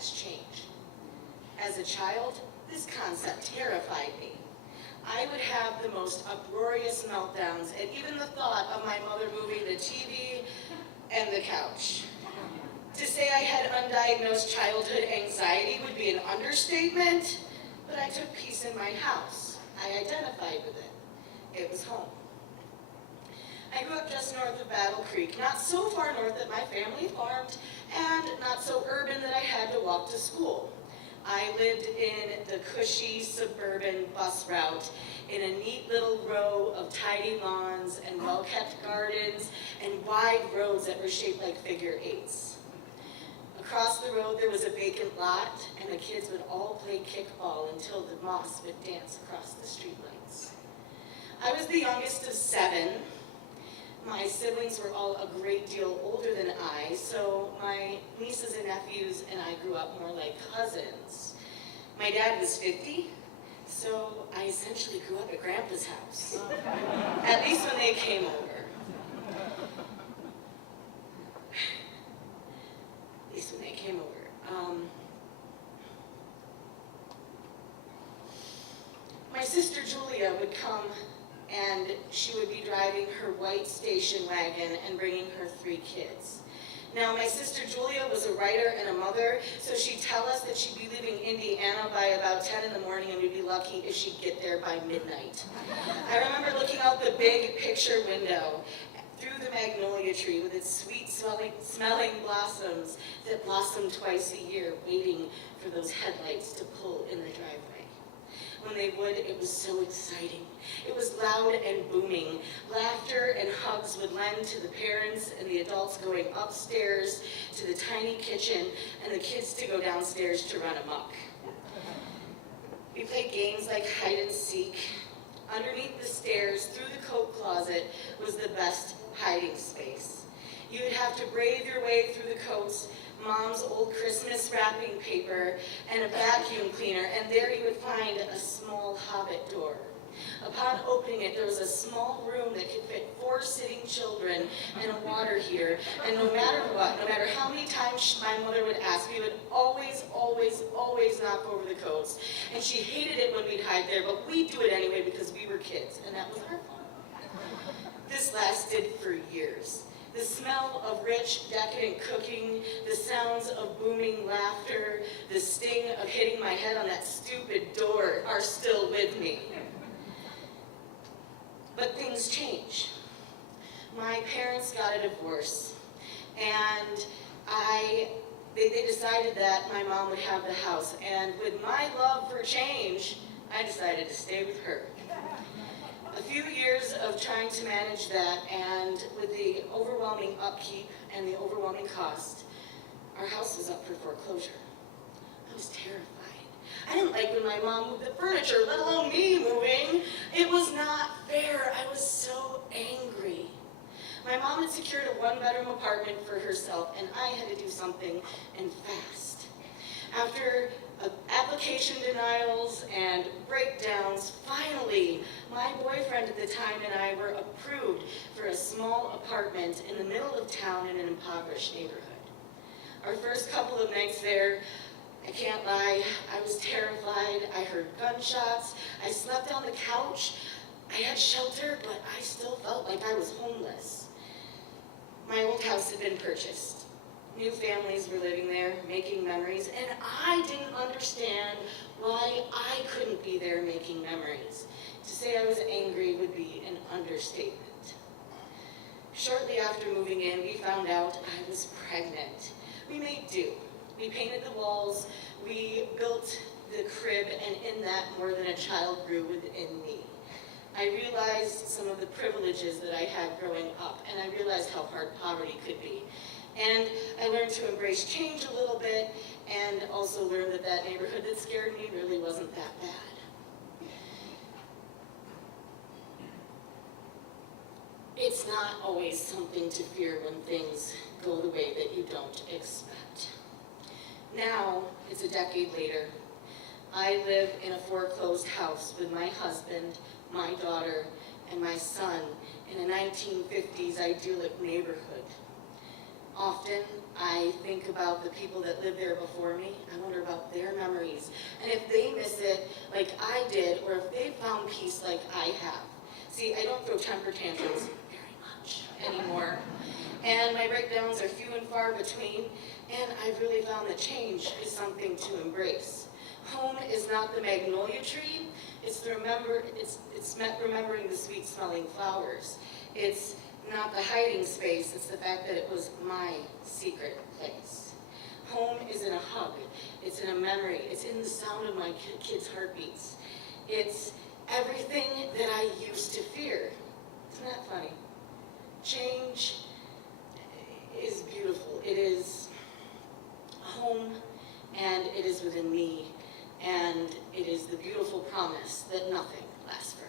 that's change. As a child, this concept terrified me. I would have the most uproarious meltdowns at even the thought of my mother moving the TV and the couch. To say I had undiagnosed childhood anxiety would be an understatement, but I took peace in my house. I identified with it. It was home. I grew up just north of Battle Creek, not so far north that my family farmed, and not so urban that I had to walk to school. I lived in the cushy suburban bus route in a neat little row of tidy lawns and well-kept gardens and wide roads that were shaped like figure eights. Across the road there was a vacant lot, and the kids would all play kickball until the moss would dance across the streetlights. I was the youngest of 7. My siblings were all a great deal older than I, so my nieces and nephews and I grew up more like cousins. My dad was 50, so I essentially grew up at Grandpa's house, at least when they came over. At least when they came over. My sister Julia would come, and she would be driving her white station wagon and bringing her 3 kids. Now, my sister Julia was a writer and a mother, so she'd tell us that she'd be leaving Indiana by about 10 in the morning, and we'd be lucky if she'd get there by midnight. I remember looking out the big picture window through the magnolia tree with its sweet smelling blossoms that blossom twice a year, waiting for those headlights to pull in the driveway. When they would, it was so exciting. It was loud and booming. Laughter and hugs would lend to the parents and the adults going upstairs to the tiny kitchen and the kids to go downstairs to run amok. We played games like hide and seek. Underneath the stairs, through the coat closet, was the best hiding space. You would have to brave your way through the coats, Mom's old Christmas wrapping paper, and a vacuum cleaner, and there you would find a small hobbit door. Upon opening it, there was a small room that could fit 4 sitting children and a water heater, and no matter what, no matter how many times my mother would ask, we would always knock over the coats. And she hated it when we'd hide there, but we'd do it anyway because we were kids, and that was our fun. This lasted for years. The smell of rich, decadent cooking, the sounds of booming laughter, the sting of hitting my head on that stupid door are still with me. But things change. My parents got a divorce, and they decided that my mom would have the house, and with my love for change, I decided to stay with her. A few years of trying to manage that, and with the overwhelming upkeep and the overwhelming cost, our house was up for foreclosure. I was terrified. I didn't like when my mom moved the furniture, let alone me moving. It was not fair. I was so angry. My mom had secured a 1-bedroom apartment for herself, and I had to do something, and fast. After application denials and breakdowns, finally, my boyfriend at the time and I were approved for a small apartment in the middle of town in an impoverished neighborhood. Our first couple of nights there, I can't lie, I was terrified. I heard gunshots. I slept on the couch. I had shelter, but I still felt like I was homeless. My old house had been purchased. New families were living there, making memories, and I didn't understand why I couldn't be there making memories. To say I was angry would be an understatement. Shortly after moving in, we found out I was pregnant. We made do. We painted the walls, we built the crib, and in that, more than a child grew within me. I realized some of the privileges that I had growing up, and I realized how hard poverty could be. And I learned to embrace change a little bit, and also learned that that neighborhood that scared me really wasn't that bad. It's not always something to fear when things go the way that you don't expect. Now, it's a decade later. I live in a foreclosed house with my husband, my daughter, and my son in a 1950s idyllic neighborhood. Often I think about the people that lived there before me. I wonder about their memories. And if they miss it like I did, or if they found peace like I have. See, I don't throw temper tantrums very much anymore. And my breakdowns are few and far between. And I've really found that change is something to embrace. Home is not the magnolia tree. It's remembering the sweet smelling flowers. It's not the hiding space, it's the fact that it was my secret place. Home is in a hug, it's in a memory, it's in the sound of my kids' heartbeats. It's everything that I used to fear. Isn't that funny? Change is beautiful. It is home, and it is within me, and it is the beautiful promise that nothing lasts forever.